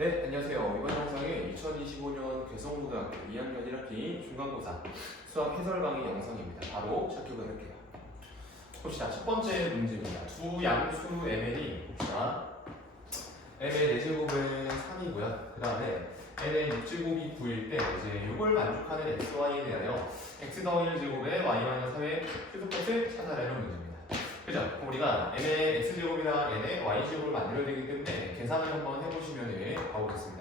네, 안녕하세요. 이번 영상은 2025년 괴성고등학교 2학년 1학기 중간고사 수학 해설 강의 영상입니다. 바로 시작해보도록 할게요. 봅시다. 첫 번째 문제입니다. 두 양수 mn이 봅시다. m의 4제곱은 3이고요. 그 다음에 n의 6제곱이 9일 때 이제 이걸 만족하는 x, y에 대하여 x 더하기 1제곱에 y-3의 최소값을 찾아내는 문제입니다. 그죠? 그럼 우리가 n의 x제곱이랑 n의 y제곱을 만들어야 되기 때문에 계산을 한번 해보시면 가보겠습니다.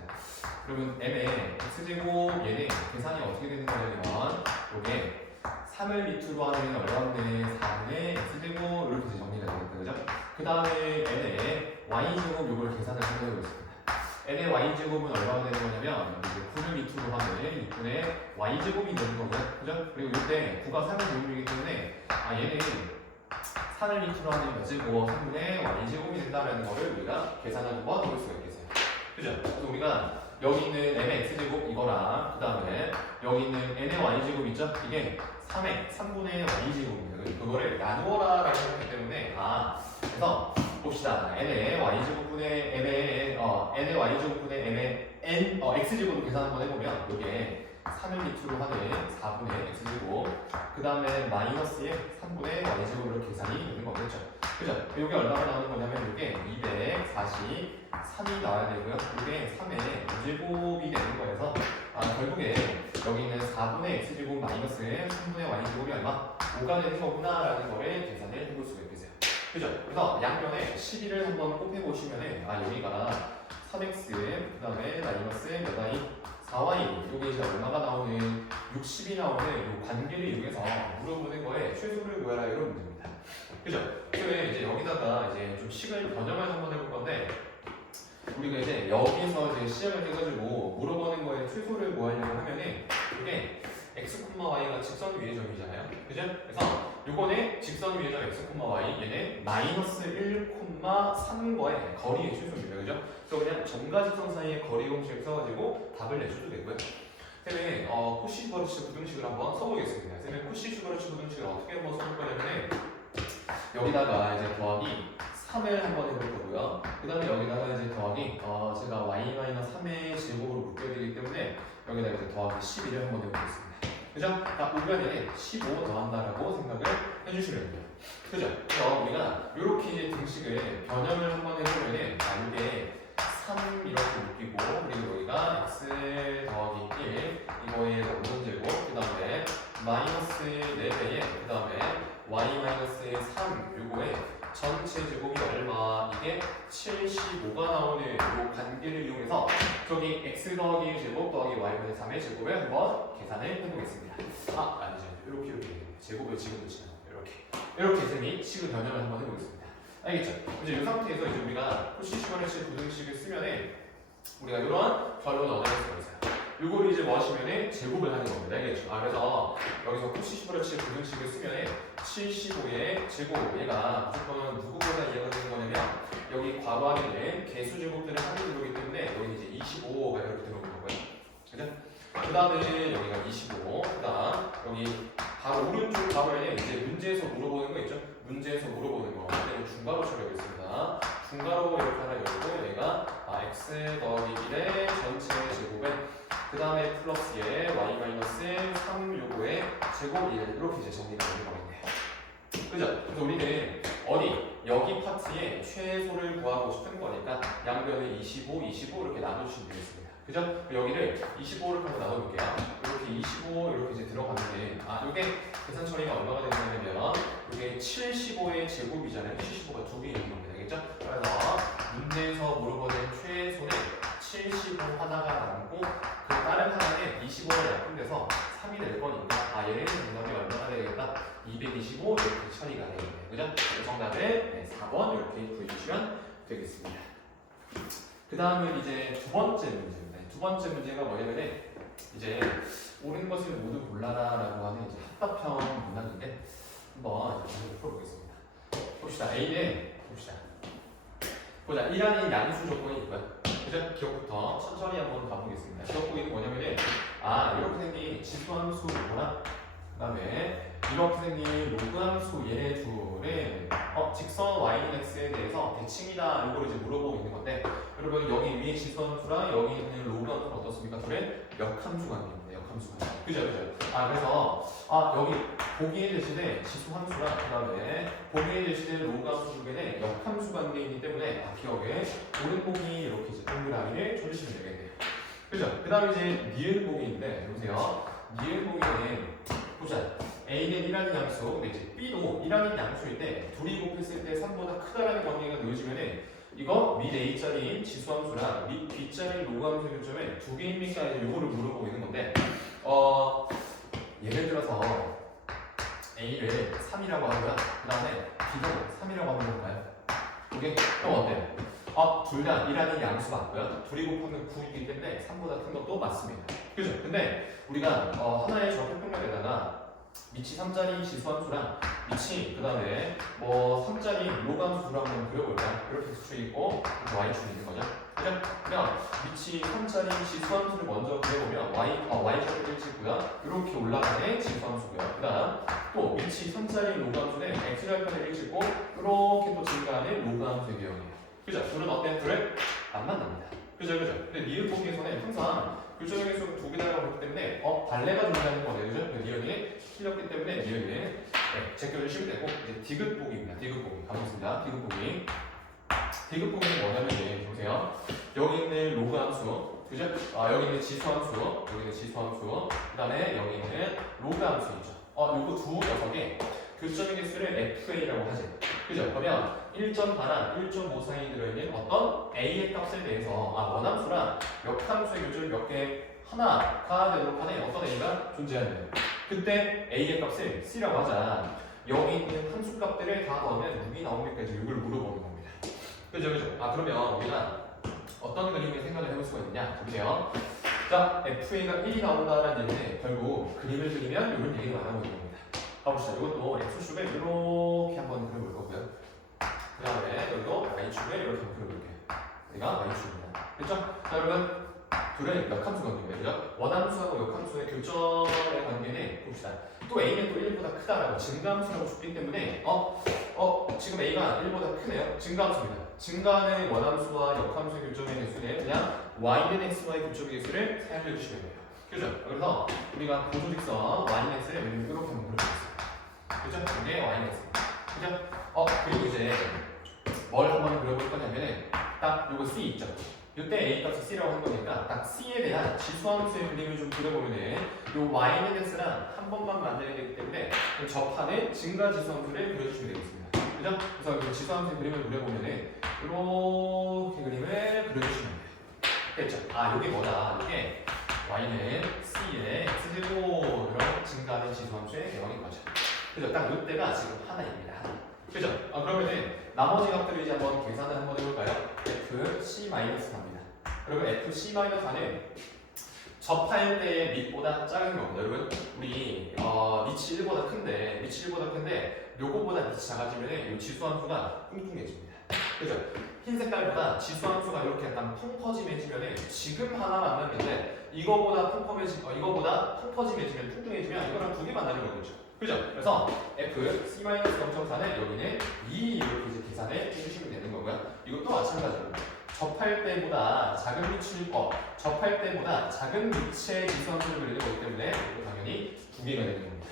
그러면 n의 x제곱 얘는 계산이 어떻게 되는 거냐면 이게 3을 밑으로 하면 얼마인데 4분의 x제곱 이렇게 정리가 되겠다. 그죠? 그 다음에 n의 y제곱 이걸 계산을 해보겠습니다. n의 y제곱은 얼마가 되는 거냐면 이제 9를 밑으로 하면 6분의 y제곱이 되는 거고요. 그죠? 그리고 이때 9가 3의 제곱이기 때문에 얘는 3을 밑으로 하는 몇제곱 3분의 y제곱이 된다는 거를 우리가 계산을 한번 해볼 수가 있겠어요. 그죠? 그래서 우리가 여기 있는 n의 x제곱 이거랑 그 다음에 여기 있는 n의 y제곱 있죠? 이게 3분의 y제곱입니다. 그거를 나누어라 라고 했기 때문에 그래서 봅시다. n의 y제곱분의 n의 y제곱분의 n의 x제곱으로 계산 한번 해보면 이게 3을 밑으로 하는 4분의 x제곱 그 다음에 마이너스의 3분의 y제곱으로 계산이 되는 거겠죠. 그죠? 이게 얼마가 나오는 거냐면 이게 243이 나와야 되고요. 이게 3의 5제곱이 되는 거여서 결국에 여기 있는 4분의 x제곱 마이너스 3분의 y제곱이 얼마? 5가 되는 거구나 라는 거를 계산을 해볼 수가 있겠어요. 그죠? 그래서 양면에 11을 한번 곱해보시면은 여기가 3x 그 다음에 마이너스 몇 y 4y 이게 이제 얼마가 나오는 60이 나오는 이 관계를 이용해서 물어보는 거에 최소를 구해라 이런 문제입니다. 그죠? 그래서 이제 여기다가 이제 좀 식을 변형을 한번 해볼 건데 우리가 이제 여기서 이제 시작을 해가지고 물어보는 거에 최소를 구하려고 하면은 이게 x, y가 직선 위의 점이잖아요. 그죠? 그래서 요거는 직선 위의 점 x, y 얘는 마이너스 1,3과의 거리의 최소입니다. 그죠? 그래서 그냥 점과 직선 사이의 거리 공식을 써가지고 답을 내셔도 되고요. 쌤은 코시-슈바르츠 부등식을 한번 써보겠습니다. 쌤은 코시-슈바르츠 부등식을 어떻게 한번 써볼 거냐면은 여기다가 이제 더하기 3을 한번 해볼 거고요. 그 다음에 여기다가 이제 더하기 제가 y-3의 제곱으로 묶여야 되기 때문에 여기다가 이제 더하기 11을 한번 해보겠습니다. 그죠? 우변에 15 더한다라고 생각을 해주시면 됩니다. 그죠? 그래서 우리가 이렇게 이제 등식을 변형을 한번 해보면은 이게 3 이렇게 묶이고 그리고 여기가 x 더하기 1 이거의 원제곱 그 다음에 마이너스 4배에 그 다음에 y-3 요거에 전체 제곱이 얼마 이게 75가 나오는 이 관계를 이용해서 저기 x 더하기 제곱 더하기 y분의 3의 제곱을 한번 계산을 해보겠습니다. 아니죠. 이렇게 제곱을 지금 놓치는 이렇게 쌤이 식을 변형을 한번 해보겠습니다. 알겠죠? 이제 이 상태에서 이제 우리가 코시-슈바르츠 부등식을 쓰면은 우리가 이런 결론을 얻어낼 수가 있어요. 이걸 이제 뭐 하시면은 제곱을 하는 겁니다. 알겠죠? 그래서 여기서 코시-슈바르츠 부등식을 쓰면은 75의 제곱 얘가 무조건 누구보다 이해가 되는 거냐면 여기 괄호 안에 있는 개수 제곱들을 함께 들어오기 때문에 여기 이제 25가 이렇게 들어오는 거고요. 그죠? 그 다음에 여기가 25, 그 다음 여기 바로 오른쪽 괄호에 이제 문제에서 물어보는 거 있죠? 문제에서 물어보는 거. 그때는 중괄호 처리하겠습니다. 중괄호 이렇게 하나 열고 얘가 x 더하기 1의 전체 제곱에 그 다음에 플러스에 y-3 요거의 제곱 1 이렇게 이제 정리가 되는 거겠네요. 그죠? 그래서 우리는 여기 파트에 최소를 구하고 싶은 거니까 양변을 25, 25 이렇게 나눠주시면 되겠습니다. 그죠? 여기를 25를 한번 나눠볼게요. 이렇게 25 이렇게 이제 들어가는데 이게 계산 처리가 얼마가 되냐면 이게 75의 제곱이잖아요. 75가 2개 있는 겁니다. 알겠죠? 그래서 문제에서 물어보는 최소는 75 하나가 남고 그 다른 하나는 25가 약분돼서 3이 될 거니까 얘는 정답이 얼마나 되겠다? 225 이렇게 처리가 되겠네요. 그죠? 정답은 4번 이렇게 구해주시면 되겠습니다. 그 다음은 이제 두 번째 문제입니다. 두 번째 문제가 뭐냐면은 이제 옳은 것을 모두 골라라 라고 하는 이제 합답형 문항인데 한번 풀어보겠습니다. 봅시다. A는 보자. 1하는 양수 조건이 있고요. 그죠? 기억부터 천천히 한번 가보겠습니다. 기억보기는 뭐냐면은 이렇게 생긴 지수함수 뭐라 다음에 이렇게 생긴 로그함수 얘네 둘의 직선 y는 x에 대해서 대칭이다 이걸 이제 물어보고 있는 건데 여러분 여기 위에 지수함수랑 여기 있는 로그함수는 어떻습니까? 둘의 역함수 관계입니다. 역함수 관계. 그죠? 그래서 여기 보기에 대신에 지수함수랑 그 다음에 보기에 대신에 로그함수 중간에 역함수 관계이기 때문에 기억에 오른보기 이렇게 이제 동그라미를 쳐주시면 되겠네요. 그죠? 그 다음에 이제 니은보기인데 보세요. 니은보기는 보자. A는 1하는 양수, 근데 이제 B도 1하는 양수일 때 둘이 곱했을 때 3보다 크다라는 관계가 놓여지면은 이거 밑 A자리인 지수함수랑 밑 B자리인 로그함수의 교점에 두 개입니까? 이거를 물어보고 있는 건데 예를 들어서 A를 3이라고 하고요. 그 다음에 B도 3이라고 하면 될까요? 오케이? 그럼 어때요? 둘 다 1하는 양수 맞고요. 둘이 곱하면 9이기 때문에 3보다 큰 것도 맞습니다. 그죠? 근데 우리가 하나의 좌표평면에다가 밑이 3자리 지수함수랑 밑이 그 다음에 3자리 로그함수를 한번 그려볼까요? 이렇게 x축이 있고 y축이 있는 거죠. 그죠? 그냥 밑이 3자리 지수함수를 먼저 그려보면 y좌표 1찍고요. 이렇게 올라가는 지수함수고요. 그 다음 또 밑이 3자리 로그함수는 x좌표를 1찍고 이렇게 또 증가하는 로그함수의 개형이에요. 그죠? 둘은 어때? 둘은 안 만납니다. 그죠? 근데 니은보기에서는 항상 교점의 개수가 두 개다라고 했기 때문에 발레가 된다는 거네요. 그죠? 니은이 틀렸기 때문에 니은은 제껴주시면 되고 이제 디귿보기입니다. 디귿보기 가보겠습니다. 디귿보기. 디귿보기는 뭐냐면 보세요. 여기 있는 로그함수, 그죠? 여기 있는 지수함수, 여기 있는 지수함수, 그 다음에 여기 있는 로그함수 있죠. 요거 두 녀석의 교점의 개수를 FA라고 하지. 그죠? 그러면 1점 반환, 1.5 사이에 들어있는 어떤 A의 값에 대해서 원함수랑 역함수의 교점이 몇 개 하나가 되도록 하는 어떤 A가 존재한대요. 그때 A의 값을 C라고 하자. 여기 있는 함수 값들을 다 넣으면 6이 나옵니까? 이제 이걸 물어보는 겁니다. 그죠? 그러면 우리가 어떤 그림을 생각을 해볼 수가 있느냐? 보세요. 자, FA가 1이 나온다는 얘기는 결국 그림을 그리면 이런 얘기를 말하고 있는 겁니다. 가봅시다. 이것도 X축을 이렇게 한번 그려볼 거고요. 그 다음에 여기도 Y축을 이렇게 한번 그려볼게요. 여기가 Y축입니다. 됐죠? 자, 여러분 둘은 역함수 관계입니다. 그죠? 원함수하고 역함수의 교점의 관계는 봅시다. 또 A는 또 1보다 크다라고 증가함수라고 줬기 때문에 지금 A가 1보다 크네요. 증가함수입니다. 증가하는 원함수와 역함수의 교점의 개수는 그냥 Y는 X와의 교점의 개수를 살려주시면 돼요. 그죠? 그래서 우리가 보조직선 Y는 X를 이렇게 한번 그려보겠습니다. 그죠? 이게 Y는 X. 그죠? 그리고 이제 뭘 한번 그려볼 거냐면은 딱 요거 C 있죠? 이때 A 값을 C라고 한 거니까 딱 C에 대한 지수함수의 그림을 좀 그려보면은 요 Y는 X랑 한 번만 만들어야 되기 때문에 접하는 증가 지수함수를 그려주시면 되겠습니다. 그죠? 그래서 그 지수함수의 그림을 그려보면은 이렇게 그림을 그려주시면 돼요. 됐죠? 요게 뭐다? 이게 Y는 C의 X제곱 이런 증가하는 지수함수의 개형인 거죠. 그죠? 딱 이때가 지금 하나입니다. 그죠? 그러면은 나머지 값들을 이제 한번 계산을 한번 해볼까요? FC-4입니다. 그러면 FC-4는 접할 때의 밑보다 작은 겁니다. 여러분, 우리 밑이 1보다 큰데 요거보다 밑이 작아지면 이 지수함수가 뚱뚱해집니다. 그죠? 흰 색깔보다 지수함수가 이렇게 약간 펑퍼짐해지면 지금 하나 만났는데 이거보다 펑퍼짐해지면 뚱뚱해지면 이거랑 두 개 만나는 거겠죠. 그죠? 그래서 FC-0.4는 여기는 2 이렇게 이제 계산을 해주시면 되는 거고요. 이것도 마찬가지로 접할 때보다 작은 밑의 지수함수를 그리는 거기 때문에 이거 당연히 두 개가 되는 겁니다.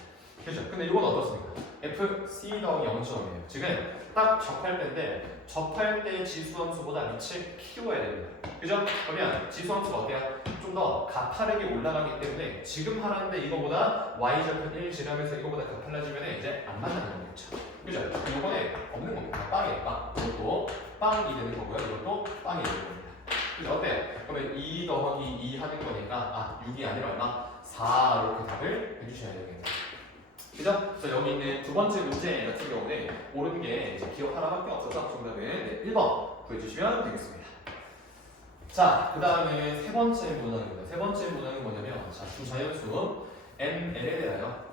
그죠? 근데 이건 어떻습니까? FC 더하기 0.이에요. 지금 딱 접할 때인데 접할 때 지수함수보다 밑을 키워야 됩니다. 그죠? 그러면 지수함수가 어때요? 좀 더 가파르게 올라가기 때문에 지금 하라는데 이거보다 y좌표 1 지나면서 이거보다 가팔라지면 이제 안 만나는 거겠죠. 그죠? 이번에 없는 겁니다. 빵이에요. 빵. 이것도 빵이 되는 거고요. 이것도 빵이 되는 겁니다. 그죠? 어때? 그러면 2 더하기 2 하는 거니까 6이 아니라 얼마? 4 이렇게 답을 해주셔야 되겠네요. 그죠? 그래서 여기 있는 두 번째 문제 같은 경우는 옳은 게 이제 기억 하나밖에 없어서 정답은 1번 구해주시면 되겠습니다. 자, 그 다음에 세 번째 문항입니다. 세 번째 문항은 뭐냐면 두 자연수 ML에 대하여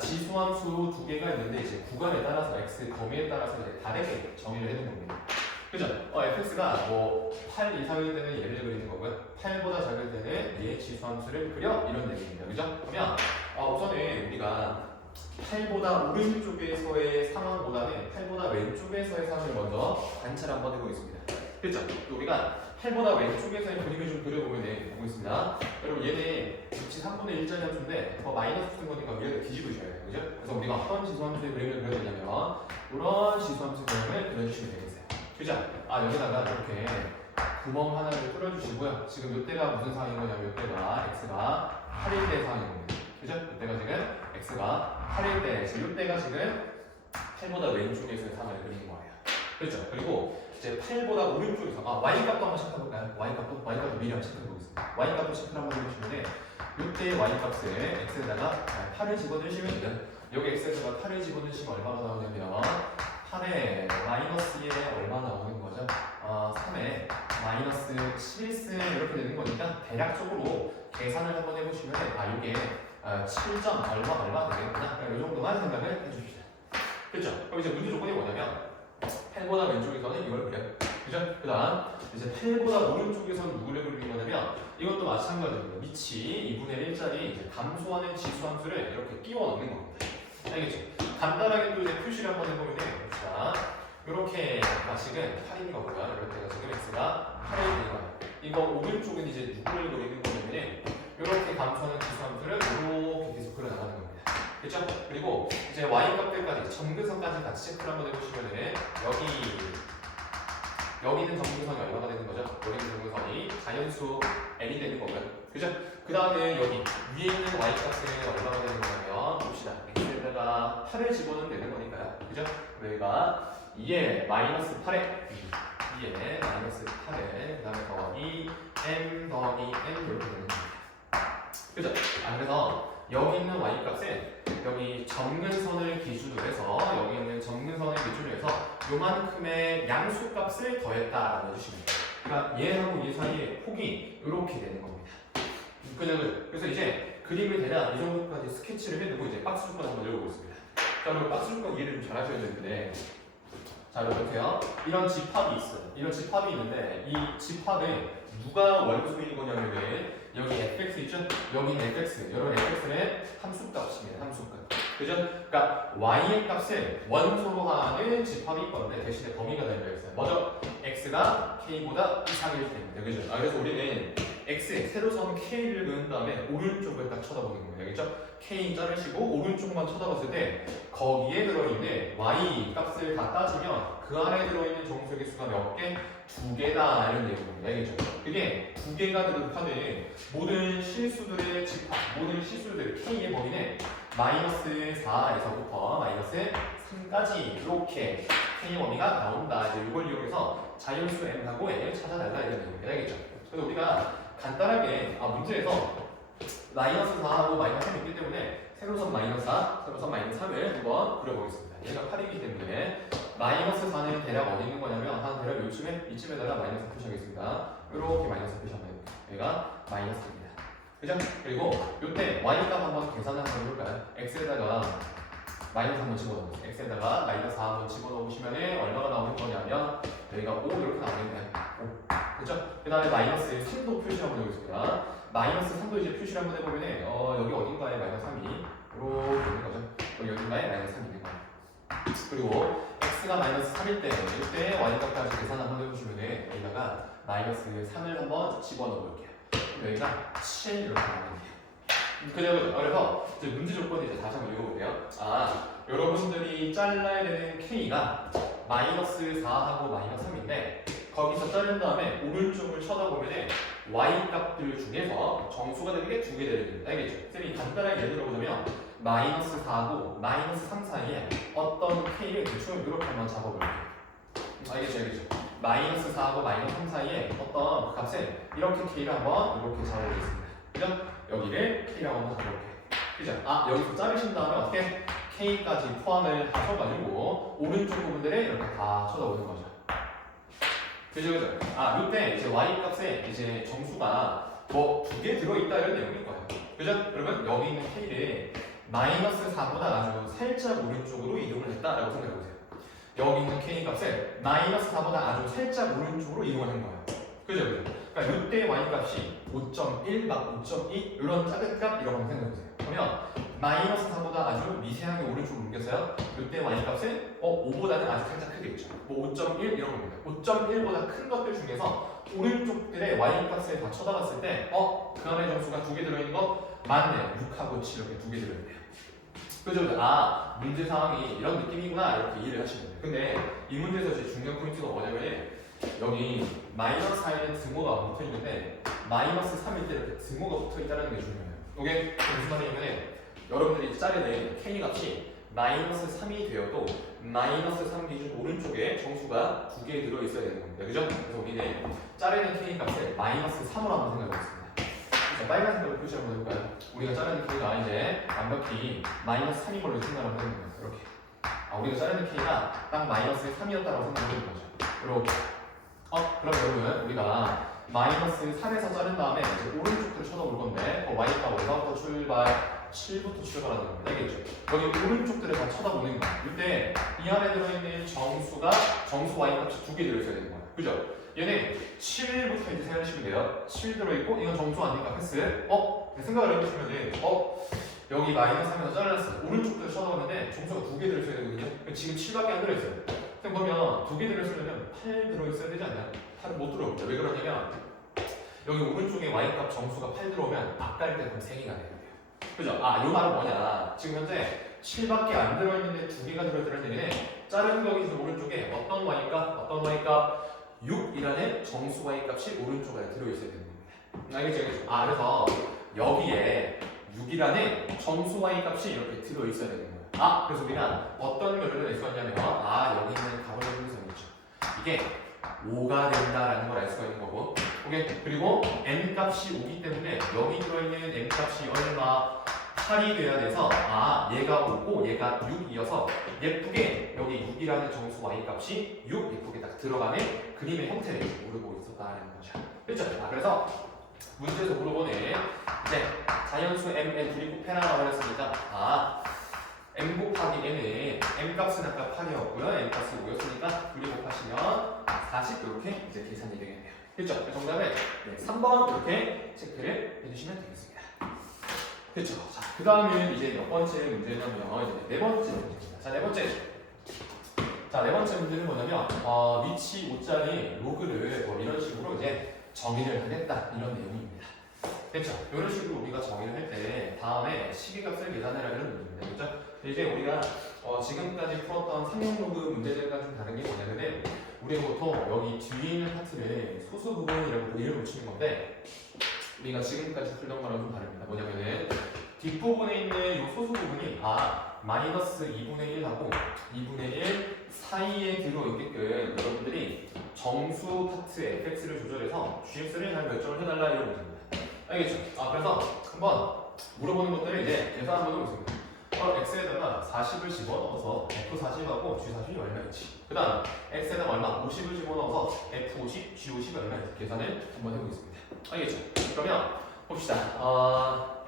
지수함수 두 개가 있는데 이제 구간에 따라서 x 범위에 따라서 이제 다르게 정의를 해놓은 겁니다. 그죠? fx가 뭐 8 이상일 때는 얘를 그리는 거고요. 8보다 작을 때는 얘의 지수함수를 그려 이런 얘기입니다. 그죠? 그러면 우선은 우리가 8보다 오른쪽에서의 상황보다는 8보다 왼쪽에서의 상황을 먼저 관찰 한번 해보겠습니다. 그죠? 또 우리가 8보다 왼쪽에서의 그림을 좀 그려보면 보고 있습니다. 여러분 얘는 위치 3분의 1짜리 함수인데 마이너스 쓴 거니까 위에다 뒤집으셔야 돼요. 그죠? 그래서 우리가 어떤 지수함수의 그림을 그려야 되냐면 이런 지수함수 그림을 그려주시면 되겠어요. 그죠? 여기다가 이렇게 구멍 하나를 뚫어주시고요. 지금 이때가 무슨 상황인 거냐면 이때가 x가 8일 때 상황인 겁니다. 그죠? 이때가 지금 x가 8일 때, 지금 이때가 지금 8보다 왼쪽에서의 상황을 그리는 거예요. 그렇죠? 그리고 이제 8보다 오른쪽에서 y값도 한번 체크해볼까요? y값도 미리 한번 체크해보겠습니다. y값도 체크를 한번 해보시면 이때 y값을 x에다가 8을 집어넣으시면 돼요. 여기 x에다가 8을 집어넣으시면 얼마가 나오냐면 8에 마이너스 1에 얼마 나오는 거죠? 3에 마이너스 11승 이렇게 되는 거니까 대략적으로 계산을 한번 해보시면 이게 7점 얼마 되겠구나. 이 정도만 생각을 해주십시오. 그렇죠? 그럼 이제 문제 조건이 뭐냐면 8보다 왼쪽에서는 이걸 그려요. 그죠? 그 다음 이제 8보다 오른쪽에서는 누구를 그리는 거냐면 이것도 마찬가지입니다. 밑이 2분의 1짜리 이제 감소하는 지수함수를 이렇게 끼워 넣는 겁니다. 알겠죠? 간단하게 또 이제 표시를 한번 해보면 자, 이렇게 지금 8인 거고요. 이럴 때가 지금 x가 8이 되는 거예요. 이거 오른쪽은 이제 누구를 그리는 거냐면 이렇게 감소하는 지수함수를 이렇게 계속 그려나가는 겁니다. 그렇죠? 그리고 이제 y 값들까지 점근선까지 같이 체크를 한번 해보시면 여기는 점근선이 얼마가 되는 거죠? 여기는 점근선이 자연수 n이 되는 거고요. 그죠? 그 다음에 여기 위에 있는 y 값은 얼마가 되는 거냐면 봅시다. x에다가 8을 집어넣으면 되는 거니까요. 그죠? 여기가 2에 마이너스 8에 2에 마이너스 8에 그 다음에 더하기 m 더하기 n 이렇게 되는 겁니다. 그죠? 그래서 여기 있는 y값은 여기 점근선을 기준으로 해서 여기 있는 점근선을 기준으로 해서 요만큼의 양수값을 더했다라고 해주시면 돼요. 그러니까 얘하고 얘 사이의 폭이 이렇게 되는 겁니다. 그래서 이제 그림을 대략 이 정도까지 스케치를 해두고 이제 박스 조건 한번 읽어보겠습니다. 자, 여러분 박스 조건 이해를 좀 잘 하셔야 되는데 자, 이렇게요. 이런 집합이 있어요. 이런 집합이 있는데 이 집합에 누가 원소인 거냐면 여기 fx 있죠? 여기는 fx. 여러분 fx는 함수값입니다. 함수값. 그죠? 그러니까 y의 값을 원소로 하는 집합이 있건데 대신에 범위가 달려 있어요. 먼저 x가 k보다 이상일 때입니다. 그죠? 그래서 우리는 x에 세로선 k를 그은 다음에 오른쪽을 딱 쳐다보는 거예요. 그죠? k 자르시고 오른쪽만 쳐다봤을 때 거기에 들어있는 y 값을 다 따지면 그 안에 들어있는 정수의 수가 몇 개? 2개다 이런 얘기입니다. 알겠죠? 그게 2개가 되는 모든 실수들의 집합, 모든 실수들 k의 범위는 마이너스 4에서부터 마이너스 3까지 이렇게 k의 범위가 나온다. 이제 이걸 이용해서 자연수 m하고 n을 찾아달라 이런 얘기입니다. 알겠죠? 그래서 우리가 간단하게 문제에서 마이너스 4하고 마이너스 3이 있기 때문에 세로선 마이너스 4, 세로선 마이너스 3을 한번 그려보겠습니다. 얘가 8이기 때문에 마이너스 4는 대략 어디 있는 거냐면 대략 이쯤에다가 마이너스 표시하겠습니다. 이렇게 마이너스 표시하면 됩니다. 얘가 마이너스입니다. 그죠? 그리고 이때 y 값 한번 계산을 한번 해볼까요? x에다가 마이너스 한번 집어넣어보세요. x에다가 마이너스 4 한번 집어넣으시면 얼마가 나오는 거냐면 여기가 5 이렇게 나오겠네요. 5. 그죠? 그 다음에 마이너스 3도 표시 한번 해보겠습니다. 마이너스 3도 이제 표시를 한번 해보면 여기 어딘가에 마이너스 3이 이렇게 있는 거죠. 여기 어딘가에 마이너스 3이 있는 거예요. 그리고 x가 마이너스 3일 때 이때 y 값까지 계산 한번 해보시면 여기다가 마이너스 3을 한번 집어넣어 볼게요. 여기가 7 이렇게 나오는데요. 그래서 이제 문제 조건을 이제 다시 한번 읽어볼게요. 여러분들이 잘라야 되는 k가 마이너스 4하고 마이너스 3인데 거기서 자른 다음에 오른쪽을 쳐다보면 y 값들 중에서 정수가 되는 게 2개 되는 겁니다. 알겠죠? 쌤이 간단하게 예를 들어보자면 마이너스 4하고 마이너스 3 사이에 어떤 k를 대충 이렇게 한번 잡아볼게요. 알겠죠? 마이너스 4하고 마이너스 3 사이에 어떤 값을 이렇게 k를 한번 이렇게 잡아보겠습니다. 그죠? 여기를 k라고 한번 잡아볼게요. 그죠? 여기서 자르신 다음에 어떻게 k까지 포함을 하셔가지고 오른쪽 부분들을 이렇게 다 쳐다보는 거죠. 그죠? 이때 이제 y 값에 이제 정수가 뭐 2개 들어있다 이런 내용일 거예요. 그죠? 그러면 여기 있는 k를 마이너스 4보다 아주 살짝 오른쪽으로 이동을 했다라고 생각해보세요. 여기 있는 k 값을 마이너스 4보다 아주 살짝 오른쪽으로 이동을 한 거예요. 그죠? 그죠? 그러니까 이때 y 값이 5.1, 막 5.2 이런 작은 값 이런 거 생각해보세요. 그러면 마이너스 4보다 아주 미세하게 오른쪽으로 옮겼어요. 이때 y 값은 5보다는 아주 살짝 크겠죠. 뭐 5.1 이런 겁니다. 5.1보다 큰 것들 중에서 오른쪽들의 y 값을 다 쳐다봤을 때 그 안에 점수가 두 개 들어있는 거 맞네. 6하고 7 이렇게 두 개 들어있네요. 그죠? 아, 문제 상황이 이런 느낌이구나 이렇게 이해를 하시면 돼요. 근데 이 문제에서 제 중요한 포인트가 뭐냐면 여기 마이너스 4에는 등호가 붙어 있는데 마이너스 3일 때 이렇게 등호가 붙어 있다는 게 중요해요. 이게 무슨 말이냐면 여러분들이 짜내는 k 값이 마이너스 3이 되어도 마이너스 3 기준 오른쪽에 정수가 두 개 들어 있어야 되는 겁니다. 그죠? 그래서 우리는 짜내는 k 값을 마이너스 3으로 한번 생각해 보겠습니다. 자, 빨간색으로 표시 한번 해볼까요? 우리가 자르는 k가 이제 완벽히 마이너스 3인 걸로 생각을 하면 되는 거예요. 이렇게. 우리가 자르는 k가 딱 마이너스 3이었다고 생각하는 거죠. 이렇게. 그럼 여러분 우리가 마이너스 3에서 자른 다음에 이제 오른쪽으로 쳐다볼 건데 y값 어디서부터 출발? 7부터 출발하는 겁니다. 알겠죠? 여기 오른쪽들을 다 쳐다보는 거예요. 이때 이 안에 들어있는 정수가 정수 y값이 두 개 들어있어야 되는 거예요. 그죠? 얘네 7부터 이제 생각하시면 돼요. 7 들어있고 이건 정수 아니까 패스. 생각을 해보시면 여기 마이너스 3에서 잘랐어요. 오른쪽도 쳐다봤는데 정수가 두 개 들어있어야 되거든요. 지금 7밖에 안 들어있어요. 그럼 보면 두 개 들어있으면 8 들어있어야 되지 않나요? 8은 못 들어옵니다. 왜 그러냐면 여기 오른쪽에 y값 정수가 8 들어오면 아까일 때 그럼 3개가 돼야 돼요. 그죠? 이 말은 뭐냐? 지금 현재 7밖에 안 들어있는데 두 개가 들어있다는 얘기는 자른 거기서 오른쪽에 어떤 y값 6이라는 정수 y값이 오른쪽에 들어있어야 되는 겁니다. 알겠죠? 그래서 여기에 6이라는 정수 y값이 이렇게 들어있어야 되는 거예요. 그래서 우리가 어떤 결론을 낼 수 있냐면 여기 있는 가로의 분선 있죠. 이게 5가 된다라는 걸 알 수가 있는 거고 오케이? 그리고 n 값이 5기 때문에 여기 들어있는 n 값이 얼마? 8이 돼야 돼서 얘가 5고 얘가 6이어서 예쁘게 여기 6이라는 정수 y 값이 6 예쁘게 딱 들어가는 그림의 형태를 모르고 있었다는 거죠. 그렇죠? 그래서 문제에서 물어보는 이제 자연수 mn 둘이 곱해라고 했으니까 m 곱하기 n은 m 값은 아까 8이었고요. n 값은 5였으니까 둘이 곱하시면 40 이렇게 이제 계산이 되겠네요. 그렇죠? 정답은 3번 이렇게 체크를 해주시면 되겠습니다. 그렇죠? 자, 그 다음은 이제 몇 번째 문제냐면 이제 네 번째 문제입니다. 자, 네 번째 문제는 뭐냐면 위치 5짜리 로그를 이런 식으로 이제 정의를 하겠다 이런 내용입니다. 그렇죠? 이런 식으로 우리가 정의를 할 때 다음에 시기값을 계산해라 이런 문제입니다. 그렇죠? 이제 우리가 지금까지 풀었던 삼용 로그 문제들과 좀 다른 게 뭐냐면 우리가 보통 여기 뒤에 있는 파트를 소수 부분이라고 이름을 붙이는 건데 우리가 지금까지 풀던 거랑 좀 다릅니다. 뭐냐면은 뒷부분에 있는 이 소수 부분이 마이너스 2분의 1하고 2분의 1 사이에 들어있게끔 여러분들이 정수 파트 fx를 조절해서 gx를 잘 결정을 해달라 이런 문제입니다. 알겠죠? 그래서 한번 물어보는 것들을 이제 계산 한번 해보겠습니다. x에다가 40을 집어넣어서 f40하고 g40이 얼마인지 그 다음 x에다가 얼마? 50을 집어넣어서 f50, g50이 얼마인지 계산을 한번 해보겠습니다. 알겠죠? 그러면 봅시다.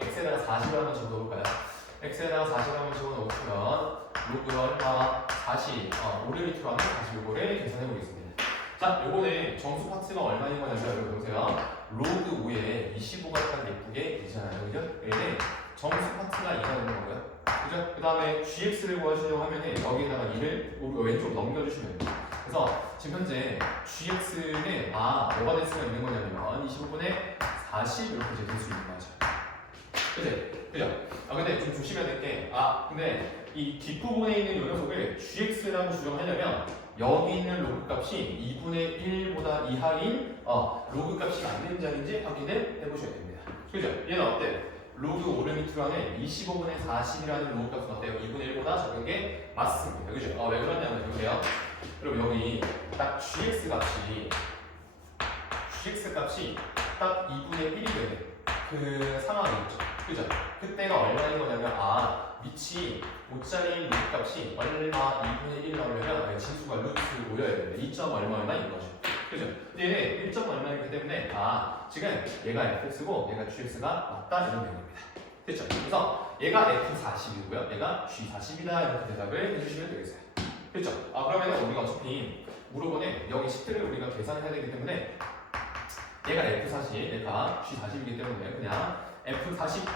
x에다가 40을 한번 집어넣어볼까요? x에다가 40을 한번 집어넣으면 로그 얼마? 40 5를 밑으로 하면 45를 계산해보겠습니다. 자, 요거는 정수 파트가 얼마인 거냐면 여러분 보세요. 로그 5에 25가 딱 예쁘게 되잖아요. 그죠? 얘는 정수 파트가 2가 되는 거고요. 그죠? 그 다음에 gx를 구하시려고 하면은 여기에다가 2를 왼쪽으로 넘겨주시면 돼요. 그래서 지금 현재 gx는 뭐가 될 수가 있는 거냐면 25분의 40 이렇게 이제 될 수 있는 거죠. 그죠? 근데 좀 조심해야 될 게 근데 이 뒷부분에 있는 이 녀석을 gx라고 주장하려면 여기 있는 로그 값이 2분의 1보다 이하인 로그 값이 안 되는 자리인지 확인을 해보셔야 됩니다. 그죠? 얘는 어때? 로그 5를 밑으로 하는 25분의 40이라는 로그 값은 어때요? 2분의 1보다 작은 게 맞습니다. 그죠? 왜 그러냐면 보세요. 그럼 여기 딱 gx 값이 딱 2분의 1이 되는 그 상황이 있죠. 그죠? 그때가 얼마인 거냐면 밑이 5짜리 루트 값이 얼마 2분의 1 나오려면 진수가 루트 5여야 됩니다. 2점 얼마인 거죠. 그죠? 얘는 1점 얼마이기 때문에 지금 얘가 fx고 얘가 gx가 맞다 이런 내용입니다. 됐죠? 그래서 얘가 f40이고요. 얘가 g40이다 이렇게 대답을 해주시면 되겠어요. 그렇죠? 그러면 우리가 어차피 물어보는 여기 10들을 우리가 계산해야 되기 때문에 얘가 F40, 얘가 G40이기 때문에 그냥 F40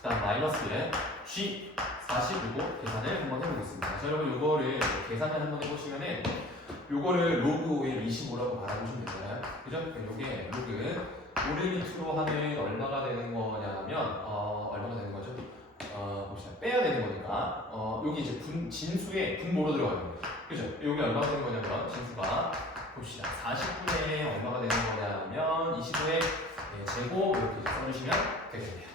그다음 마이너스에 G40이고 계산을 한번 해보겠습니다. 자, 여러분 요거를 계산을 한번 해보시면은 요거를 로그 5의 25라고 바라보시면 되잖아요. 그죠? 요게 로그 오르미투로 하면 얼마가 되는 거냐면 얼마가 되는 거죠? 봅시다. 빼야 되는 거니까 여기 이제 진수에 분모로 들어가는 거예요. 그죠? 여기 얼마가 되는 거냐면 진수가 봅시다. 40분의 얼마가 되는 거냐면 25의 제곱 이렇게 써주시면 되겠네요.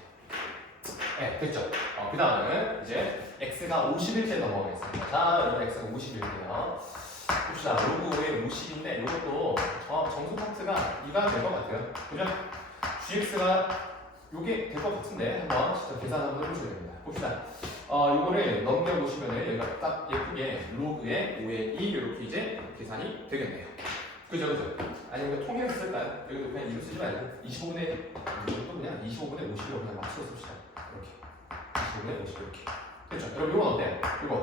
네, 됐죠? 그 다음은 이제 x가 50일 때 넘어가겠습니다. 자, 여러분 x가 50일 때요. 봅시다. 로그 5의 50인데 이것도 정수 파트가 이가 될 것 같아요. 그죠? gx가 요게 될 것 같은데 한번 진짜 계산 한번 해보셔야 됩니다. 봅시다. 이거를 넘겨보시면은 여기가 딱 예쁘게 로그의 5의 2 이렇게 이제 계산이 되겠네요. 그죠, 그죠? 아니면 통일해서 쓸까요? 여기도 그냥 이거 쓰지 말고 25분의 이것도 그냥 25분의 50으로 그냥 맞춰서 씁시다. 이렇게 25분의 50 이렇게. 됐죠? 여러분 이건 어때요? 이거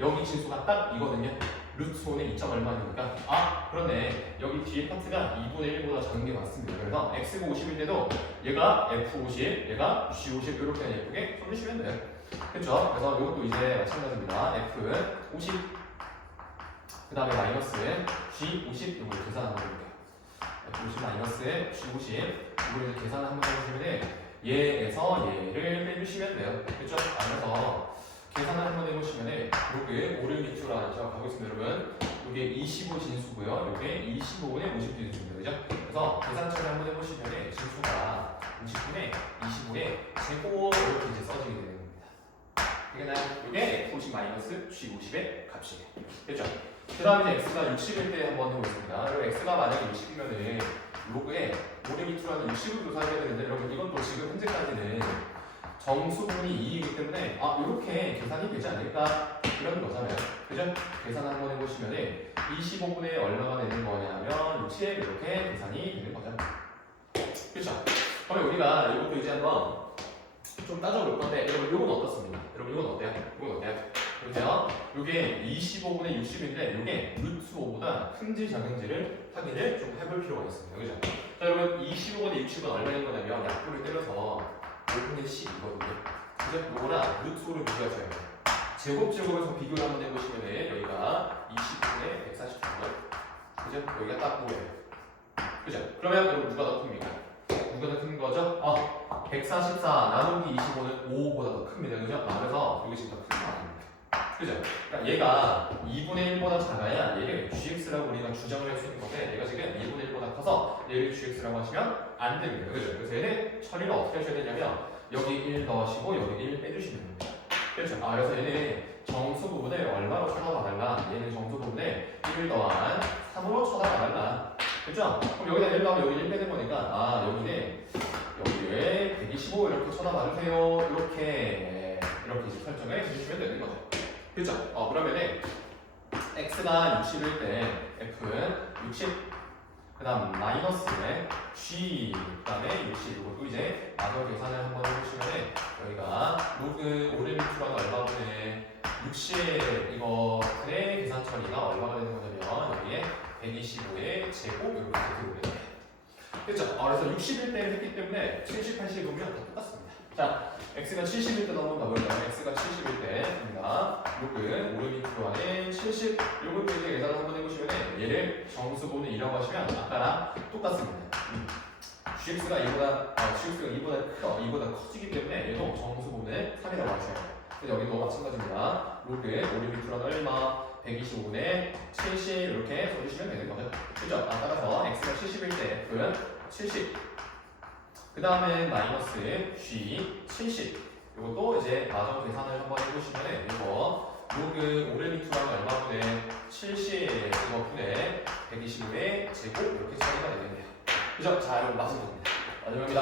여기 진수가 딱 이거든요. 루트 5는 2점 얼마니까 그런데 여기 뒤에 파트가 2분의 1보다 작은 게 맞습니다. 그래서 x가 50일 때도 얘가 f50, 얘가 g50 이렇게 예쁘게 써주시면 돼요. 그렇죠? 그래서 이것도 이제 마찬가지입니다. f50 그 다음에 마이너스 g50 이걸 계산 한번 해볼게요. f50 마이너스 g50 이걸 이제 계산 한번 해보시면 얘에서 얘를 빼주시면 돼요. 그렇죠? 그래서 계산을 한번 해보시면은 요게 오르미투라는 제가 가고 있습니다, 여러분. 요게 25 진수고요. 요게 25분의 50 진수입니다, 그죠? 그래서 계산처를 한번 해보시면은 진수가 50분의 25의 제곱 이렇게 이제 써지게 되는 겁니다. 되겠나요? 요게 F50 마이너스 G50의 값이에요. 됐죠? 그 다음에 이제 x가 60일 때 한번 해보겠습니다. 그리고 x가 만약에 60이면은 로그에 오르미투라는 60을 조사해야 되는데 여러분 이건 또 지금 현재까지는 정수분이 2이기 때문에 이렇게 계산이 되지 않을까 이런 거잖아요. 그죠? 계산 한번 해보시면은 25분의 얼마가 되는 거냐면 60 이렇게 계산이 되는 거죠. 그렇죠? 그럼 우리가 이것도 이제 한번 좀 따져볼 건데 여러분 이건 어떻습니까? 여러분 이건 어때요? 이건 어때요? 보세요. 이게 25분의 60인데 이게 루트 5보다 큰지 작은지를 확인을 좀 해볼 필요가 있습니다. 그죠? 자, 여러분 25분의 60은 얼마인 거냐면 약분을 때려서 5분의 10이거든요. 그죠? 요거랑 루트 5를 비교하셔야 돼요. 제곱에서 비교를 한번 해보시면 여기가 20분의 144죠. 그죠? 여기가 딱 5예요. 그죠? 그러면 여러분 누가 더 큽니까? 누가 더 큰 거죠? 144 나누기 25는 5보다 더 큽니다. 그죠? 그래서 여기 지금 더 큰 거 아닙니다. 그죠? 그러니까 얘가 2분의 1보다 작아야 얘를 gx라고 우리가 주장을 할 수 있는 건데 얘가 지금 2분의 1보다 커서 얘를 gx라고 하시면 안 됩니다. 그죠? 그래서 얘는 처리를 어떻게 하셔야 되냐면 여기 1 넣으시고 여기 1 빼주시면 됩니다. 그렇죠? 그래서 얘는 정수 부분을 얼마로 쳐다봐달라. 얘는 정수 부분을 1 더한 3으로 쳐다봐달라. 그렇죠? 그럼 여기다 1 넣으면 여기 1 빼는 거니까 여기는 여기에 125 이렇게 쳐다봐주세요. 이렇게 이제 설정을 해주시면 되는 거죠. 그렇죠? 그러면은 x가 60일 때 f는 60 그 다음 마이너스에 g 그 다음에 60 이것도 이제 마저 계산을 한번 해보시면은 여기가 로그 오르미투라는 얼마분의 60 이것의 계산 처리가 얼마가 되는 거냐면 여기에 125의 제곱 이렇게 되거든요. 그렇죠? 그래서 60일 때를 했기 때문에 70, 80을 보면 다 똑같습니다. 자, x가 70일 때 한번 가볼까요? x가 70일 때입니다. 로그 오르미투 안에 70 요것도 이제 계산을 한번 해보시면 얘를 정수분을 2라고 하시면 아까랑 똑같습니다. gx가 2보다 커지기 때문에 얘도 정수분을 3이라고 하셔야 돼요. 그래서 여기도 마찬가지입니다. 로그 오르미투란 얼마 125분의 70 이렇게 써주시면 되는 거죠. 그죠? 따라서 x가 70일 때 f는 70 그 다음에 마이너스 g 70 이것도 이제 마저 계산을 한번 해보시면 이거 로그 오르미투랑 얼마분의 70 이거분의 125의 제곱 이렇게 처리가 되겠네요. 그죠? 자, 여러분 마지막입니다. 마지막입니다.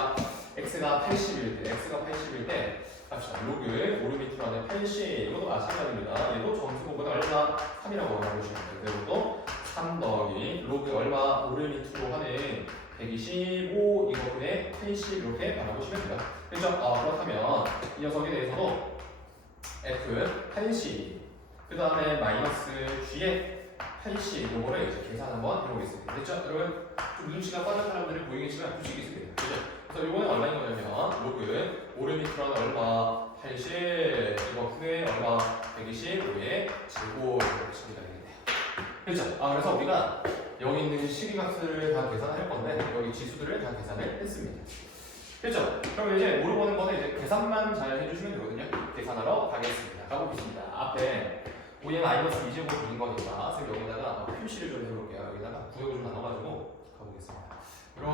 x가 80일 때 갑시다. 로그 오르미투라는 80 이것도 마찬가지입니다. 얘도 정수분은 얼마 3이라고 보시면 돼요. 이것도 3 더하기 로그 얼마 오르미투로 하는 125 이거분의 80 이렇게 나눠보시면 됩니다. 그렇죠? 그렇다면 이 녀석에 대해서도 f 80 그 다음에 마이너스 g의 80 요거를 이제 계산 한번 해보겠습니다. 됐죠? 여러분 좀 눈치가 빠른 사람들은 보이겠지만 규칙이 있습니다. 그죠? 그래서 요거는 얼마인 거냐면 로그 오르미크론 얼마 80 이거 분의 얼마 125의 제곱 이렇게 처리가 되겠네요. 그렇죠? 그래서 우리가 여기 있는 식이값을 다 계산할 건데 여기 지수들을 다 계산을 했습니다. 그렇죠? 그럼 이제 모르는 거는 이제 계산만 잘 해주시면 되거든요. 계산하러 가겠습니다. 가보겠습니다. 앞에 5의 마이너스 2제곱인 거니까 선생님 여기다가 표시를 좀 해볼게요. 여기다가 구역을 좀 나눠가지고 가보겠습니다. 이렇게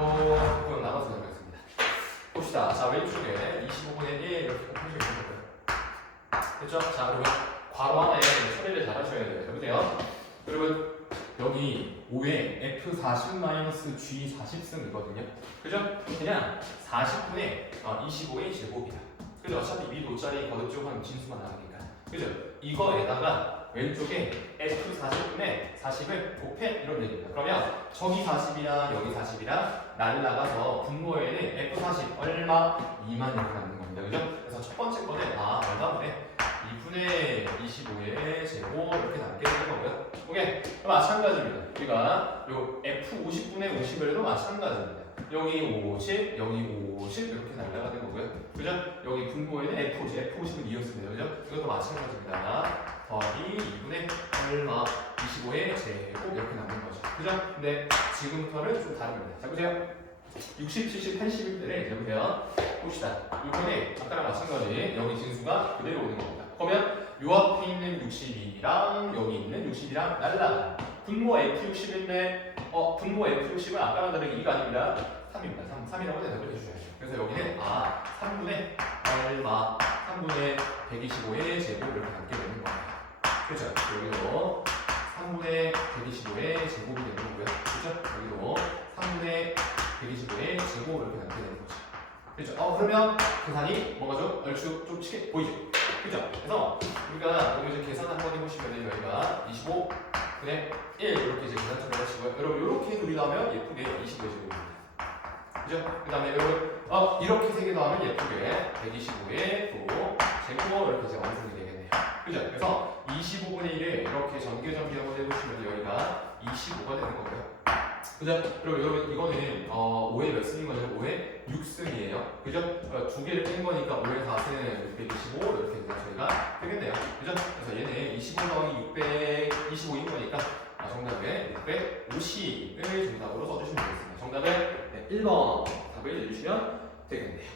구역 나눠서 해보겠습니다. 봅시다. 자, 왼쪽에 25분의 1 이렇게 표시를 해볼게요. 됐죠? 자, 그러면 괄호 안에 처리를 잘 하셔야 돼요. 여보세요? 여러분 여기 5에 F40-G40승이거든요. 그죠? 그냥 40분의 25의 제곱이다. 그죠? 어차피 밑5짜리 거듭쪽 한 진수만 나가니까. 그죠? 이거에다가 왼쪽에 F40분의 40을 곱해 이런 얘기입니다. 그러면 저기 40이랑 여기 40이랑 날라가서 분모에는 F40 얼마 2만 이렇게 남는 겁니다. 그죠? 그래서 첫 번째 거는 얼마인데 2분의 25의 제곱 이렇게 남게 되는 거고요. 오케이? 마찬가지입니다. 우리가 요 F50분의 50을 해도 마찬가지입니다. 여기 50, 여기 50 이렇게 날라가는 거고요. 그죠? 여기 분모에는 F50, F50은 2였습니다. 그죠? 이것도 마찬가지입니다. 더하기 2분의 얼마 25의 제곱 이렇게 남는 거죠. 그죠? 근데 지금부터는 좀 다릅니다. 자, 보세요. 60, 70, 80일들을 이제 보세요. 봅시다. 이번에 아까랑 마찬가지 여기 진수가 그대로 오는 겁니다. 그러면 요 앞에 있는 62랑 여기 있는 60이랑 날라가요. 분모 F60인데 분모 F60은 아까랑 다르게 2가 아닙니다. 3입니다. 3이라고 대답을 해주셔야죠. 그래서 여기는 3분의 얼마 3분의 125의 제곱 이렇게 남게 되는 거예요. 그렇죠? 여기도 3분의 125의 제곱이 되는 거고요. 그렇죠? 여기도 3분의 125의 제곱 이렇게 남게 되는 거죠. 그렇죠? 그러면 계산이 뭐가죠? 얼추 좀 쉽게 보이죠? 그죠? 그래서 우리가 여기 이제 계산 한번 해보시면 여기가 25분의 1 이렇게 이제 계산처럼 하시고요. 여러분 이렇게 그리다면 예쁘게 25제곱입니다. 그죠? 그 다음에 여러분 이렇게 세 개 더하면 예쁘게 125에 또 제곱 이렇게 이제 완성이 되겠네요. 그죠? 그래서 25분의 1에 이렇게 전개점기 한번 해보시면 여기가 25가 되는 거고요. 그죠? 그리고 여러분 이거는 5에 몇 승인 거죠? 5에 6승이에요. 그죠? 두 개를 뺀 거니까 5에 4승 125 이렇게 이제 저희가 되겠네요. 그죠? 그래서 얘는 25 더하기 625인 거니까 정답에 650을 정답으로 써주시면 되겠습니다. 정답은 1번 답을 내주시면 되겠네요.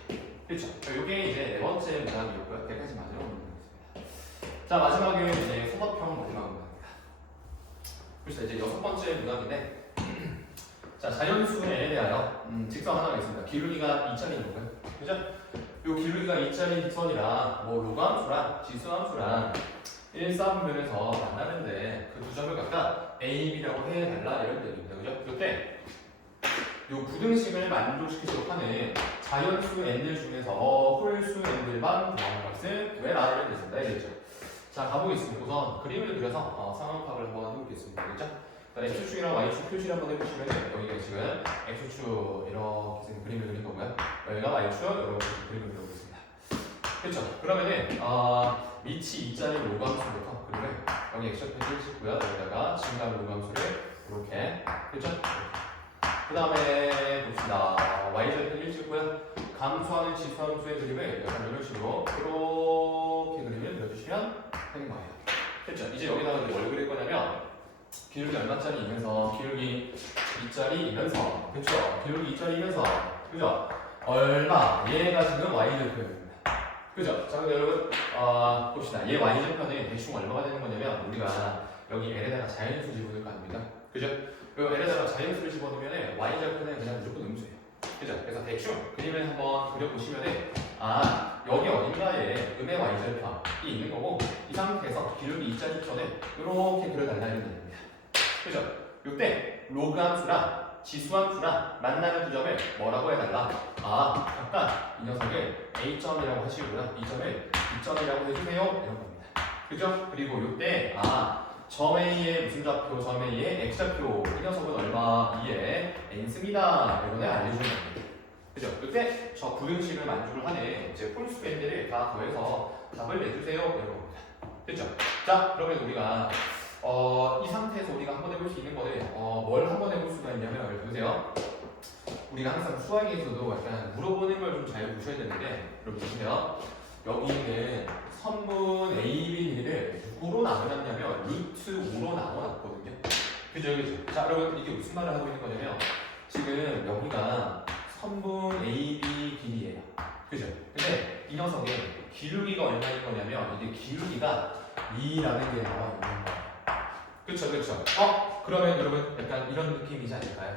그렇죠? 이게 이제 네 번째 문항이었고요. 여기까지 마지막 문항이었습니다. 자, 마지막은 이제 소답형 마지막 문항입니다. 그렇죠? 이제 여섯 번째 문항인데 자, 자연수에 대하여 직선 하나가 있습니다. 기울기가 2짜리인 거고요. 그죠? 요 기울기가 2짜리 직선이랑 뭐 로그함수랑 지수함수랑 1, 4분면에서 만나는데 그 두 점을 각각 A, B라고 해달라 이런 얘기입니다. 그죠? 그때 요 부등식을 만족시키도록 하는 자연수 N들 중에서 홀수 N들만 구하는 것은 구해라 이런 뜻입니다. 알겠죠? 자, 가보겠습니다. 우선 그림을 그려서 상황 파악을 한번 해보겠습니다. 그죠? X축이랑 Y축 표시를 한번 해보시면 여기가 지금 X축 이렇게 지금 그림을 그린 거고요. 여기가 Y축 이렇게 그림을 그려보겠습니다. 그렇죠? 그러면은 밑이 2짜리 로그함수부터 그림을 여기 X축 표시를 찍고요. 여기다가 증가 로그함수를 이렇게 그렇죠? 그 다음에 봅시다. Y축 표시를 찍고요. 감소하는 지수함수의 그림을 약간 이런 식으로 이렇게 그림을 그려주시면 되는 거예요. 그렇죠? 이제 여기다가 뭘 그릴 거냐면 기울기 얼마짜리이면서 기울기 2짜리이면서 그쵸? 기울기 2짜리이면서 그죠? 얼마 얘가 지금 y절편입니다. 그죠? 자, 근데 여러분 봅시다. 얘 y절편은 대충 얼마가 되는 거냐면 우리가 여기 L에다가 자연수 집어넣을 거 아닙니까? 그죠? 그리고 L에다가 자연수를 집어넣으면 y절편은 그냥 무조건 음수예요. 그죠? 그래서 대충 그림을 한번 그려보시면은 여기 어딘가에 음의 y절편이 있는 거고 이 상태에서 기울기 2짜리 편을 이렇게 그려달라는 얘기입니다. 그죠? 이때 로그함수랑 지수함수랑 만나는 두 점을 뭐라고 해달라? 각각 이 녀석을 A점이라고 하시고요. 이 점을 B점이라고 해주세요. 이런 겁니다. 그죠? 그리고 이때 점 A의 무슨 좌표? 점 A의 X좌표 이 녀석은 얼마? 2에 N승이다. 이거는 알려주는 겁니다. 그죠? 이때 저 부등식을 만족을 하는 이제 홀수 N들을 다 더해서 답을 내주세요. 이런 겁니다. 됐죠? 자, 그러면 우리가 이 상태에서 우리가 한번 해볼 수 있는 거는 뭘 한번 해볼 수가 있냐면 여기 보세요. 우리가 항상 수학에서도 약간 물어보는 걸 좀 잘 보셔야 되는데 여러분 보세요. 여기 있는 선분 AB를 6으로 나눠놨냐면 루트 5로 나눠놨거든요. 그죠, 그죠? 자, 여러분 이게 무슨 말을 하고 있는 거냐면 지금 여기가 선분 AB 길이에요. 그죠? 근데 이 녀석의 기울기가 얼마인 거냐면 이게 기울기가 2라는 게 나와 있는 거예요. 그쵸, 그쵸? 그러면 여러분 약간 이런 느낌이지 않을까요?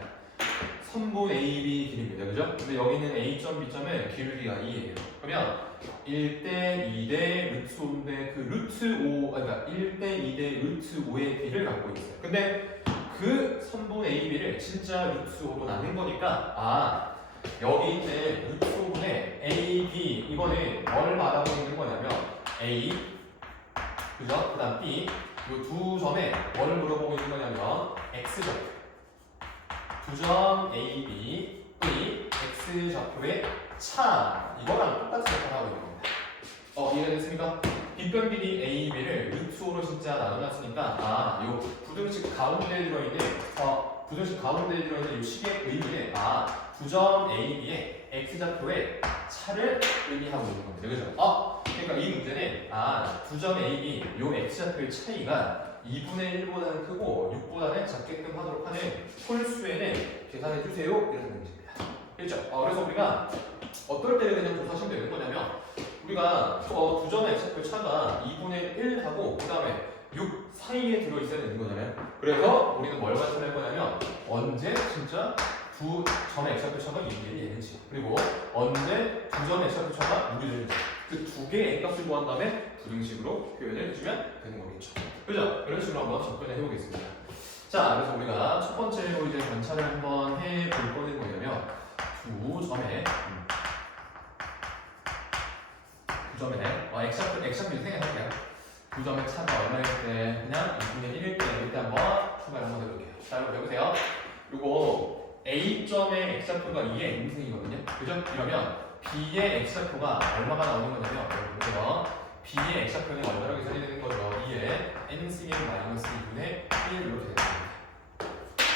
선분 AB 길이입니다. 그죠? 근데 여기는 A점, B점은 기울기가 2예요. 그러면 1대 2대 루트 5인데 그 루트 5, 그러니까 1대 2대 루트 5의 B를 갖고 있어요. 근데 그 선분 AB를 진짜 루트 5로 나눈 거니까 여기 있는 루트 5분의 AB 이거는 뭘 말하고 있는 거냐면 A 그죠? 그 다음 B 이 두 점에 뭐를 물어보고 있는 거냐면 X점 두 점 A, B, E, X 좌표의 차 이거랑 똑같은 역할을 하고 있는 겁니다. 이해됐습니까? 빗변 길이 A, B를 루트 5로 진짜 나눠놨으니까 요 부등식 가운데에 들어있는 부등식 가운데에 들어있는 이 식의 의미는 두 점 A, B의 X 좌표의 차를 의미하고 있는 겁니다. 그죠? 그러니까 이 문제는 두 점 A, B 요 X 좌표의 차이가 2분의 1보다는 크고 6보다는 작게끔 하도록 하는 홀수에는 계산해 주세요. 이런 문제입니다. 그렇죠? 그래서 우리가 어떨 때는 그냥 조사하시면 되는 거냐면 우리가 두 점의 X 좌표의 차가 2분의 1하고 그 다음에 6 사이에 들어있어야 되는 거잖아요. 그래서 우리는 뭘 관찰할 거냐면 언제 진짜 두 점의 X 좌표 차가 2분의 1이 되는지 그리고 언제 두 점의 X 좌표 차가 6이 되는지 그 두 개의 N값을 구한 다음에 부등식으로 표현을 해주면 되는 거겠죠. 그죠? 이런 식으로 한번 접근을 해보겠습니다. 자, 그래서 우리가 첫 번째로 이제 관찰을 한번 해볼 거는 뭐냐면 두 점의 X좌표 생각할게요. 두 점의 차가 얼마일 때 그냥 2분의 1일 때 일단 한번 추가를 한번 해볼게요. 자, 여러분 해보세요. 요거 A점의 X좌표가 2의 N승이거든요. 그죠? 이러면 B의 X좌표가 얼마가 나오는 거냐면 여러분 보세요. B의 X좌표는 얼마로 계산이 되는 거죠? 2의 N승의 마이너스 2분의 1 이렇게 되는 겁니다.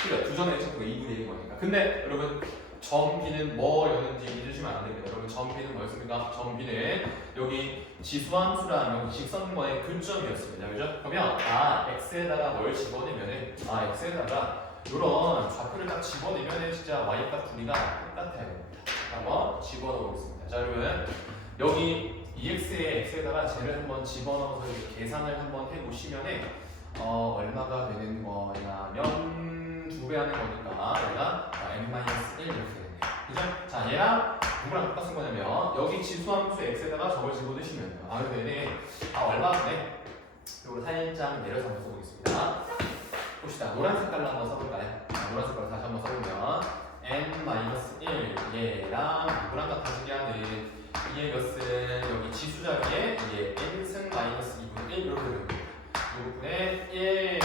그죠? 두 점의 X좌표가 2분의 1인 거니까. 근데 여러분 점 B는 뭐였는지 잊으시면 안 됩니다. 여러분 점 B는 뭐였습니까? 점 B는 여기 지수함수랑 여기 직선과의 교점이었습니다. 그죠? 그러면 X에다가 뭘 집어내면은 X에다가 이런 좌표를 딱 집어내면은 진짜 Y값 둘이가 똑같아야 됩니다. 한번 집어넣어보겠습니다. 자, 여러분 여기 EX에 X에다가 쟤를 한번 집어넣어서 이렇게 계산을 한번 해보시면은 얼마가 되는 거냐면 2배 하는 거니까 얘가 n-1 이렇게 되네요. 그죠? 자, 얘랑 누구랑 똑같은 거냐면 여기 지수함수 X에다가 저걸 집어넣으시면 돼요. 그래서 얘는 얼마 되네? 이걸 살짝 내려서 한번 써보겠습니다. 봅시다. 노란 색깔로 한번 써볼까요? 노란 색깔로 다시 한번 써보면 n-1 얘랑 누구랑 같아지게 하는 이의 몇은 여기 지수 자리에 이게 n승 마이너스 2분의 1 이렇게 됩니다. 2분의 1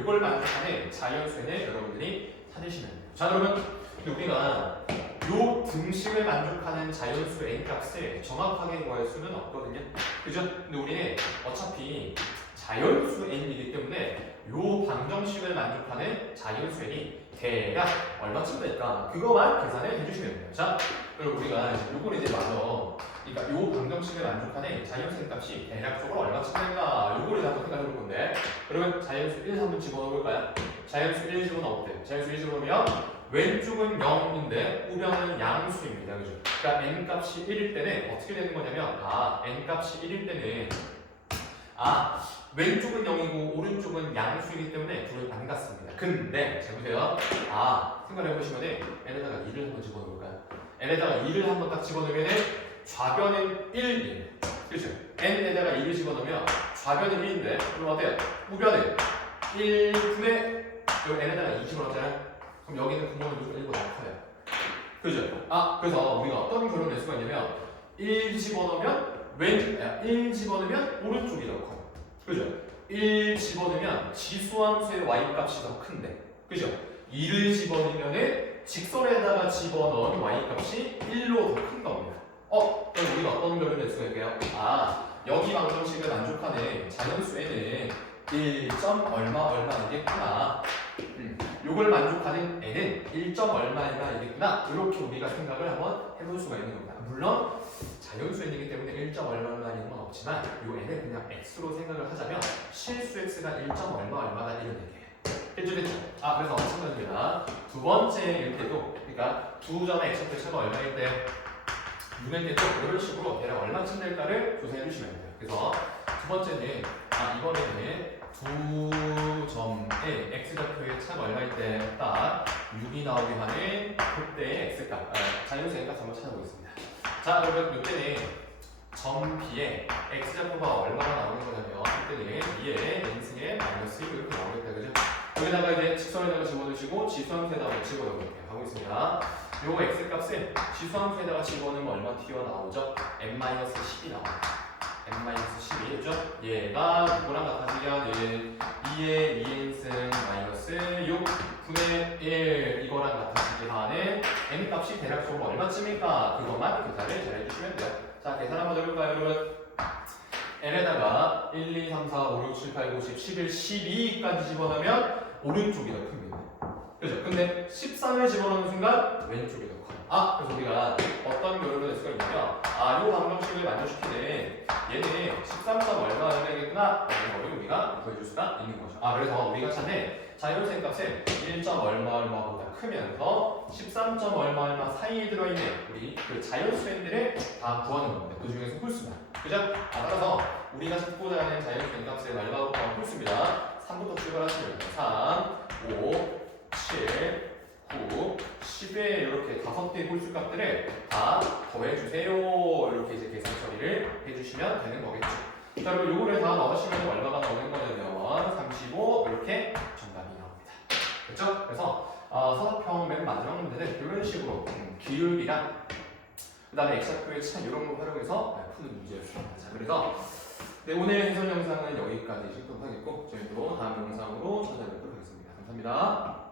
이걸 만족하는 자연수는 여러분들이 찾으시면 돼요. 자, 그러면 우리가 요 등식을 만족하는 자연수 n값을 정확하게 구할 수는 없거든요. 그죠? 근데 우리는 어차피 자연수 n이기 때문에 요 방정식을 만족하는 자연수 n이 대략 얼마쯤 될까? 그거만 계산을 해주시면 돼요. 자, 그럼 우리가 요걸 이제 그러니까 요 방정식을 만족하는 자연수 값이 대략적으로 얼마쯤 될까? 요거를 한번 생각해 볼 건데, 그러면 자연수 1 한번 집어넣어 볼까요? 자연수 1 집어넣을 때, 자연수 1 집어넣으면 왼쪽은 0인데 우변은 양수입니다. 그죠? 그러니까 n 값이 1일 때는 어떻게 되는 거냐면, n 값이 1일 때는 왼쪽은 0이고 오른쪽은 양수이기 때문에 둘을 안 같습니다. 근데 잘 보세요. 생각을 해보시면은 n에다가 2를 한번 집어넣을까요? n에다가 2를 한번 딱 집어넣으면은 좌변은 1이에요. 그렇죠? n에다가 2를 집어넣으면 좌변은 1인데 그럼 어때요? 우변은 1분의 여기 n에다가 2 집어넣었잖아요. 그럼 여기는 구멍이 무조건 1보다 커요. 그죠? 그래서 우리가 어떤 결론을 낼 수가 있냐면 1 집어넣으면 1 집어넣으면 오른쪽이 더 커요. 그죠? 1 집어넣으면 지수함수의 y값이 더 큰데, 그죠? 2를 집어넣으면 직선에다가 집어넣은 y값이 1로 더 큰 겁니다. 그럼 우리가 어떤 결론을 낼 수가 있게요? 여기 방정식을 만족하는 자연수에는 1점 얼마 얼마이겠구나. 요걸 만족하는 n은 1점 얼마이겠구나. 이렇게 우리가 생각을 한번 해볼 수가 있는 겁니다. 물론 자연수이기 때문에 1점 얼마인 건 없지만 요 n을 그냥 x로 생각을 하자면 실수 x가 1점 얼마다 이런 얘기예요. 됐죠? 그래서 마찬가지입니다. 두 번째 일 때도, 그러니까 두 점의 x표 차가 얼마일 때 6일 때도 이런 식으로 대략 얼마쯤 될까를 조사해 주시면 돼요. 그래서 두 번째는 이번에는 두 점의 x좌표의 차가 얼마일 때 딱 6이 나오게 하는 그때의 x값, 자연수의 값 한번 찾아보겠습니다. 자, 여러분 이때는 점 B의 x좌표가 얼마나 나오는 거냐면 이때는 2의 n승의 마이너스 1 이렇게 나오겠다, 그죠? 여기다가 이제 직선에다가 집어넣으시고 지수함수에다가 집어넣을게요. 하고 있습니다. 요 x값은 지수함수에다가 집어넣으면 얼마 튀어나오죠? n-10이 나옵니다. n-10이 그죠? 얘가 누구랑 같아지냐? 2의 2n승 마이너스 6 분의 1 이거랑 같아지게 하는 n값이 대략적으로 얼마쯤일까? 그것만 계산을 잘 해주시면 돼요. 자, 계산 한번 해볼까요, 여러분? n에다가 1, 2, 3, 4, 5, 6, 7, 8, 9, 10, 11, 12까지 집어넣으면 오른쪽이 더 큽니다. 그죠? 근데 13을 집어넣는 순간 왼쪽이 더 커요. 그래서 우리가 어떤 결론을 낼 수가 있냐면 요 방정식을 만족시키는 얘는 13점 얼마이겠구나 라는 걸 우리가 구해줄 수가 있는 거죠. 그래서 우리가 찾는 자연수의 값은 1점 얼마보다 크면서 13점 얼마 사이에 들어있는 우리 그 자연수들을 다 구하는 겁니다. 그 중에서 홀수만. 그죠? 따라서 우리가 찾고자 하는 자연수의 값의 얼마부터 홀수입니다. 3부터 출발하시면 3, 5, 7, 9, 10에 이렇게 5개의 홀수값들을 다 더해주세요. 이렇게 이제 계산 처리를 해주시면 되는 거겠죠. 자, 그리고 요거를 다 넣으시면 얼마가 나오는 거냐면 35 이렇게 정답이 나옵니다. 그렇죠? 그래서 서사평 맨 마지막 문제는 이런 식으로 기울기랑 그 다음에 x좌표의 차 이런 걸 활용해서 푸는 문제였습니다. 자, 그래서 오늘 해설 영상은 여기까지 찍도록 하겠고 저희 또 다음 영상으로 찾아뵙도록 하겠습니다. 감사합니다.